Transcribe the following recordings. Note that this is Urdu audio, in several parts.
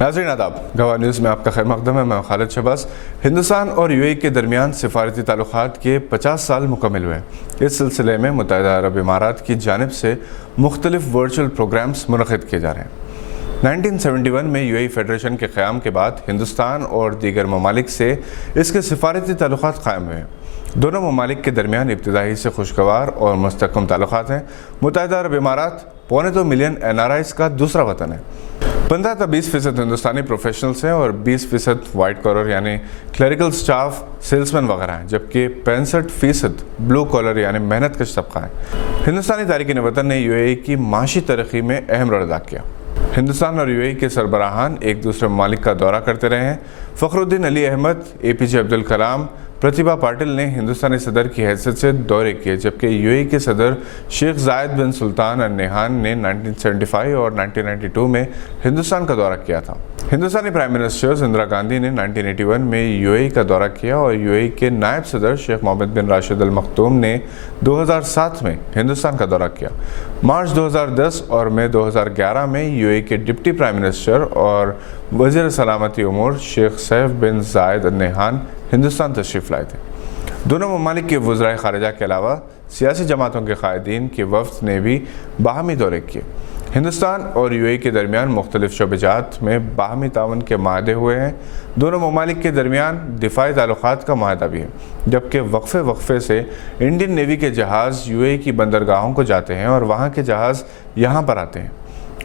ناظرین آداب، گواہ نیوز میں آپ کا خیر مقدم ہے۔ میں خالد شہباز۔ ہندوستان اور یو اے ای کے درمیان سفارتی تعلقات کے 50 سال مکمل ہوئے۔ اس سلسلے میں متحدہ عرب امارات کی جانب سے مختلف ورچوئل پروگرامز منعقد کیے جا رہے ہیں۔ 1971 میں یو اے ای فیڈریشن کے قیام کے بعد ہندوستان اور دیگر ممالک سے اس کے سفارتی تعلقات قائم ہوئے ہیں۔ دونوں ممالک کے درمیان ابتدائی سے خوشگوار اور مستحکم تعلقات ہیں۔ متحدہ عرب امارات 1.25 ملین NRIs کا دوسرا وطن ہے۔ 15 تا 20% ہندوستانی پروفیشنلز ہیں اور 20% وائٹ کالر یعنی کلیریکل سٹاف، سیلسمین وغیرہ ہیں، جبکہ 65% بلو کالر یعنی محنت کش طبقہ ہیں۔ ہندوستانی تارکین وطن نے یو اے ای کی معاشی ترقی میں اہم رول ادا کیا۔ ہندوستان اور یو اے ای کے سربراہان ایک دوسرے ممالک کا دورہ کرتے رہے ہیں۔ فخر الدین علی احمد، APJ عبدالکلام، پرتیبھا پاٹل نے ہندوستانی صدر کی حیثیت سے دورے کیے، جبکہ یو اے ای کے صدر شیخ زاید بن سلطان ال نہیان نے 1975 اور 1992 میں ہندوستان کا دورہ کیا تھا۔ ہندوستانی پرائم منسٹر اندرا گاندھی نے 1981 میں یو اے ای کا دورہ کیا اور یو اے ای کے نائب صدر شیخ محمد بن راشد ال مختوم نے 2007 میں ہندوستان کا دورہ کیا۔ مارچ 2010 اور مئی 2011 میں یو اے ای کے ڈپٹی پرائم منسٹر اور وزیر سلامتی امور شیخ سیف بن زاید ال نہیان ہندوستان تشریف لائے تھے۔ دونوں ممالک کے وزرائے خارجہ کے علاوہ سیاسی جماعتوں کے قائدین کے وفد نے بھی باہمی دورے کیے۔ ہندوستان اور یو اے ای کے درمیان مختلف شعبہ جات میں باہمی تعاون کے معاہدے ہوئے ہیں۔ دونوں ممالک کے درمیان دفاعی تعلقات کا معاہدہ بھی ہے، جبکہ وقفے سے انڈین نیوی کے جہاز یو اے ای کی بندرگاہوں کو جاتے ہیں اور وہاں کے جہاز یہاں پر آتے ہیں۔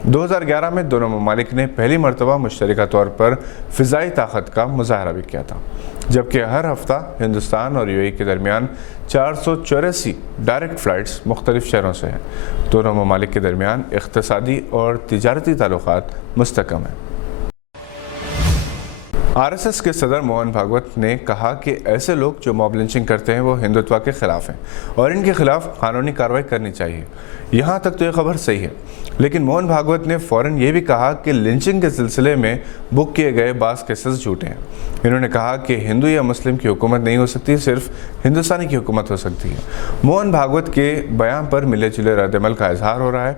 2011 میں دونوں ممالک نے پہلی مرتبہ مشترکہ طور پر فضائی طاقت کا مظاہرہ بھی کیا تھا، جبکہ ہر ہفتہ ہندوستان اور یو اے ای کے درمیان 484 ڈائریکٹ فلائٹس مختلف شہروں سے ہیں۔ دونوں ممالک کے درمیان اقتصادی اور تجارتی تعلقات مستحکم ہیں۔ RSS کے صدر موہن بھاگوت نے کہا کہ ایسے لوگ جو موب لنچنگ کرتے ہیں وہ ہندوتوا کے خلاف ہیں اور ان کے خلاف قانونی کارروائی کرنی چاہیے۔ یہاں تک تو یہ خبر صحیح ہے، لیکن موہن بھاگوت نے فوراً یہ بھی کہا کہ لنچنگ کے سلسلے میں بک کیے گئے بعض کیسز جھوٹے ہیں۔ انہوں نے کہا کہ ہندو یا مسلم کی حکومت نہیں ہو سکتی، صرف ہندوستانی کی حکومت ہو سکتی ہے۔ موہن بھاگوت کے بیان پر ملے جلے رد عمل کا اظہار ہو رہا ہے۔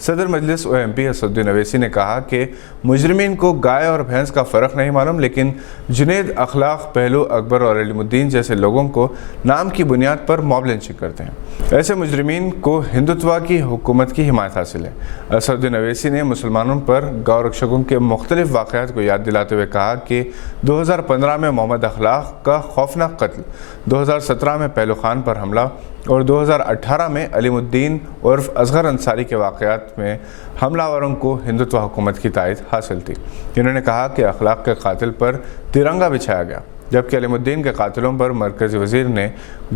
صدر مجلس OMP اسدالدین اویسی نے کہا کہ مجرمین کو گائے اور بھینس کا فرق نہیں معلوم، لیکن جنید، اخلاق، پہلو، اکبر اور علیم الدین جیسے لوگوں کو نام کی بنیاد پر موب لنچنگ کرتے ہیں۔ ایسے مجرمین کو ہندوتوا کی حکومت کی حمایت حاصل ہے۔ اسدالدین اویسی نے مسلمانوں پر گو رکشکوں کے مختلف واقعات کو یاد دلاتے ہوئے کہا کہ 2015 میں محمد اخلاق کا خوفناک قتل، 2017 میں پہلو خان پر حملہ اور 2018 میں علیم الدین عرف اصغر انصاری کے واقعات میں حملہ آوروں کو ہندوتوا حکومت کی تائید حاصل تھی۔ انہوں نے کہا کہ اخلاق کے قاتل پر ترنگا بچھایا گیا، جبکہ علیم الدین کے قاتلوں پر مرکزی وزیر نے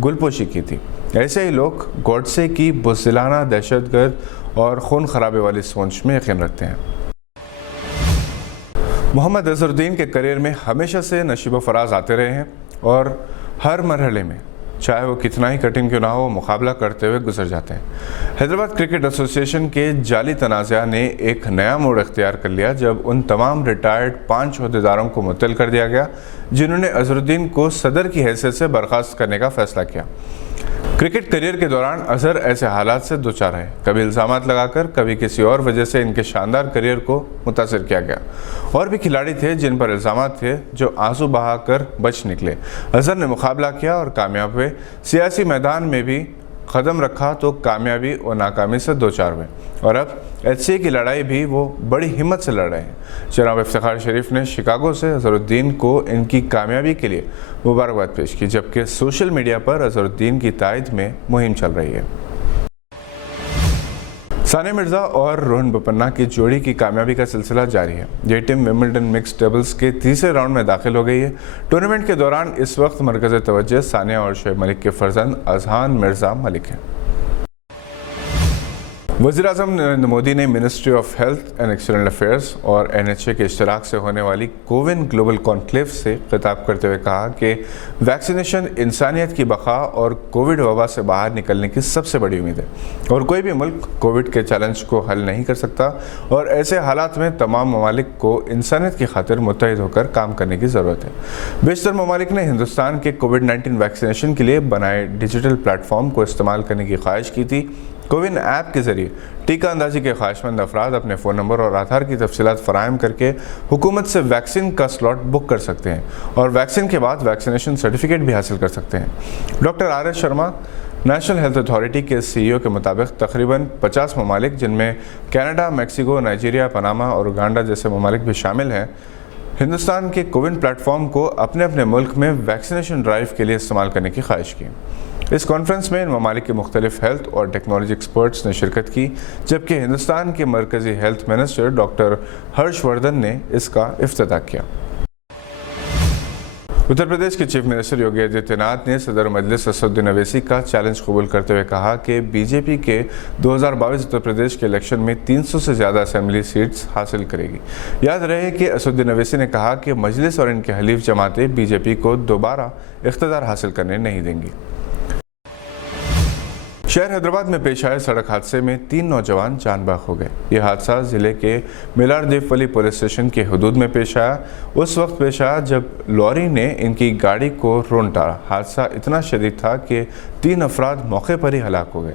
گل پوشی کی تھی۔ ایسے ہی لوگ گوڈسے کی بزدلانہ، دہشت گرد اور خون خرابے والی سوچ میں یقین رکھتے ہیں۔ محمد اظہر الدین کے کیریئر میں ہمیشہ سے نشیب و فراز آتے رہے ہیں اور ہر مرحلے میں چاہے وہ کتنا ہی کٹھن کیوں نہ ہو، مقابلہ کرتے ہوئے گزر جاتے ہیں۔ حیدرآباد کرکٹ ایسوسی ایشن کے جعلی تنازعہ نے ایک نیا موڑ اختیار کر لیا جب ان تمام ریٹائرڈ 5 عہدیداروں کو معطل کر دیا گیا جنہوں نے اظہر الدین کو صدر کی حیثیت سے برخاست کرنے کا فیصلہ کیا۔ کرکٹ کیریئر کے دوران اظہر ایسے حالات سے دوچار رہے، کبھی الزامات لگا کر، کبھی کسی اور وجہ سے ان کے شاندار کیریئر کو متاثر کیا گیا۔ اور بھی کھلاڑی تھے جن پر الزامات تھے جو آنسو بہا کر بچ نکلے۔ اظہر نے مقابلہ کیا اور کامیاب ہوئے۔ سیاسی میدان میں بھی قدم رکھا تو کامیابی اور ناکامی سے دوچار ہوئے، اور اب HCA کی لڑائی بھی وہ بڑی ہمت سے لڑ رہے ہیں۔ جناب افتخار شریف نے شکاگو سے اظہر الدین کو ان کی کامیابی کے لیے مبارکباد پیش کی، جبکہ سوشل میڈیا پر اظہر الدین کی تائید میں مہم چل رہی ہے۔ ثانیہ مرزا اور روہن بوپنہ کی جوڑی کی کامیابی کا سلسلہ جاری ہے۔ یہ ٹیم ومبلڈن مکسڈ ڈبلز کے تیسرے راؤنڈ میں داخل ہو گئی ہے۔ ٹورنامنٹ کے دوران اس وقت مرکز توجہ ثانیہ اور شعیب ملک کے فرزند اذہان مرزا ملک ہیں۔ وزیراعظم نریندر مودی نے ministry of health and external affairs اور NHA کے اشتراک سے ہونے والی کوون گلوبل کانکلیو سے خطاب کرتے ہوئے کہا کہ ویکسینیشن انسانیت کی بقا اور کووڈ وبا سے باہر نکلنے کی سب سے بڑی امید ہے، اور کوئی بھی ملک کووڈ کے چیلنج کو حل نہیں کر سکتا، اور ایسے حالات میں تمام ممالک کو انسانیت کی خاطر متحد ہو کر کام کرنے کی ضرورت ہے۔ بیشتر ممالک نے ہندوستان کے کووڈ 19 ویکسینیشن کے لیے بنائے ڈیجیٹل پلیٹ فارم کو استعمال کرنے کی خواہش کی تھی، کوون ایپ کے ذریعے ٹیکہ اندازی کے خواہشمند افراد اپنے فون نمبر اور آدھار کی تفصیلات فراہم کر کے حکومت سے ویکسین کا سلاٹ بک کر سکتے ہیں اور ویکسین کے بعد ویکسینیشن سرٹیفکیٹ بھی حاصل کر سکتے ہیں۔ Doctor R S Sharma national health authority کے سی ای او کے مطابق تقریباً 50 ممالک جن میں کینیڈا، میکسیکو، نائجیریا، پاناما اور اگانڈا جیسے ممالک بھی شامل ہیں، ہندوستان کے کوون پلیٹ فارم کو اپنے اپنے ملک میں ویکسینیشن ڈرائیو کے لیے استعمال کرنے کی خواہش کی۔ اس کانفرنس میں ان ممالک کے مختلف ہیلتھ اور ٹیکنالوجی ایکسپرٹس نے شرکت کی، جبکہ ہندوستان کے مرکزی health minister doctor Harsh Vardhan نے اس کا افتتاح کیا۔ اتر پردیش کے چیف منسٹر یوگی آدتیہ ناتھ نے صدر مجلس اسد الدین اویسی کا چیلنج قبول کرتے ہوئے کہا کہ بی جے پی کے 2022 اتر پردیش کے الیکشن میں 300 سے زیادہ اسمبلی سیٹس حاصل کرے گی۔ یاد رہے کہ اسد الدین اویسی نے کہا کہ مجلس اور ان کے حلیف جماعتیں بی جے پی کو دوبارہ اقتدار حاصل کرنے نہیں دیں گی۔ شہر حیدرآباد میں پیش آئے سڑک حادثے میں 3 نوجوان جان بحق ہو گئے۔ یہ حادثہ ضلع کے میلار دیوپلی پولیس اسٹیشن کے حدود میں پیش آیا۔ اس وقت پیش آیا جب لوری نے ان کی گاڑی کو رونٹ ڈالا۔ حادثہ اتنا شدید تھا کہ 3 افراد موقع پر ہی ہلاک ہو گئے۔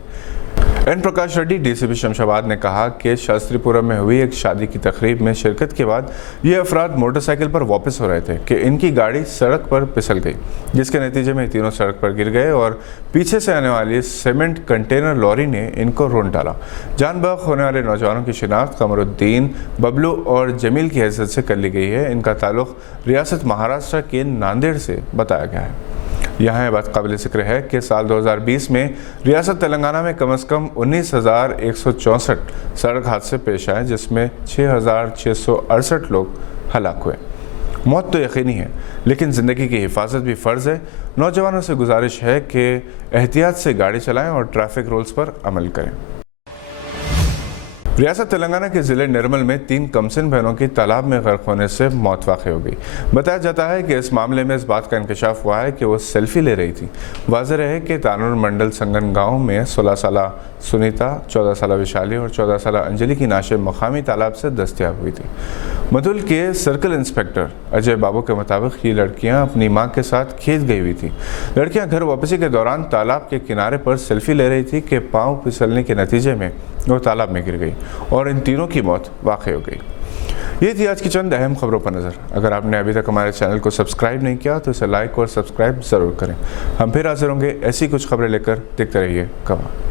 N Prakash Reddy D C P Shamshabad نے کہا کہ شاستری پورم میں ہوئی ایک شادی کی تقریب میں شرکت کے بعد یہ افراد موٹر سائیکل پر واپس ہو رہے تھے کہ ان کی گاڑی سڑک پر پھسل گئی، جس کے نتیجے میں تینوں سڑک پر گر گئے اور پیچھے سے آنے والی سیمنٹ کنٹینر لوری نے ان کو رونٹ ڈالا۔ جان بحق ہونے والے نوجوانوں کی شناخت قمر الدین، ببلو اور جمیل کی حیثیت سے کر لی گئی ہے۔ ان کا تعلق ریاست مہاراشٹر کے ناندیڑ سے بتایا گیا ہے۔ یہاں یہ بات قابل ذکر ہے کہ سال 2020 میں ریاست تلنگانہ میں کم از کم 19,164 سڑک حادثے پیش آئے، جس میں 6,668 لوگ ہلاک ہوئے۔ موت تو یقینی ہے، لیکن زندگی کی حفاظت بھی فرض ہے۔ نوجوانوں سے گزارش ہے کہ احتیاط سے گاڑی چلائیں اور ٹریفک رولز پر عمل کریں۔ ریاست تلنگانہ کے ضلع نرمل میں 3 کمسن بہنوں کی تالاب میں غرق ہونے سے موت واقع ہو گئی۔ بتایا جاتا ہے کہ اس معاملے میں اس بات کا انکشاف ہوا ہے کہ وہ سیلفی لے رہی تھی۔ واضح رہے کہ تانور منڈل سنگن گاؤں میں 16 سالہ سنیتا، 14 سالہ وشالی اور 14 سالہ انجلی کی نعشیں مقامی تالاب سے دستیاب ہوئی تھی۔ مدھول کے سرکل انسپکٹر اجے بابو کے مطابق یہ لڑکیاں اپنی ماں کے ساتھ کھیت گئی ہوئی تھیں۔ لڑکیاں گھر واپسی کے دوران تالاب کے کنارے پر سیلفی لے رہی تھی کہ پاؤں پھسلنے کے نتیجے میں وہ تالاب میں گر گئی اور ان تینوں کی موت واقع ہو گئی۔ یہ تھی آج کی چند اہم خبروں پر نظر۔ اگر آپ نے ابھی تک ہمارے چینل کو سبسکرائب نہیں کیا تو اسے لائک اور سبسکرائب ضرور کریں۔ ہم پھر حاضر ہوں گے ایسی کچھ خبریں لے کر۔ دیکھتے رہیے گواہ۔